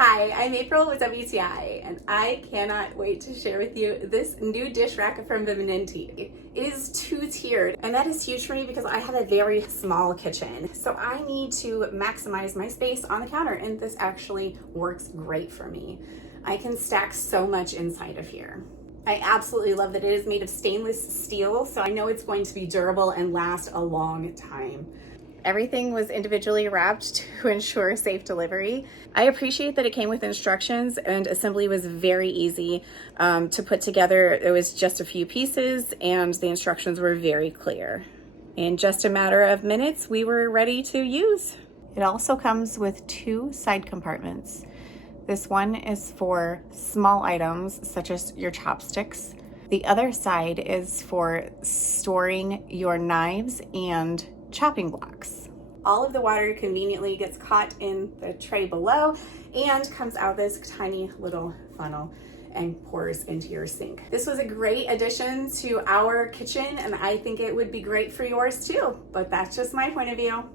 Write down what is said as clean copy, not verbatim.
Hi, I'm April with WTI, and I cannot wait to share with you this new dish rack from VNIMTI. It is two-tiered, and that is huge for me because I have a very small kitchen. So I need to maximize my space on the counter, and this actually works great for me. I can stack so much inside of here. I absolutely love that it is made of stainless steel, so I know it's going to be durable and last a long time. Everything was individually wrapped to ensure safe delivery. I appreciate that it came with instructions, and assembly was very easy to put together. It was just a few pieces and the instructions were very clear. In just a matter of minutes, we were ready to use. It also comes with two side compartments. This one is for small items such as your chopsticks. The other side is for storing your knives and chopping blocks. All of the water conveniently gets caught in the tray below and comes out this tiny little funnel and pours into your sink. This was a great addition to our kitchen, and I think it would be great for yours too, but that's just my point of view.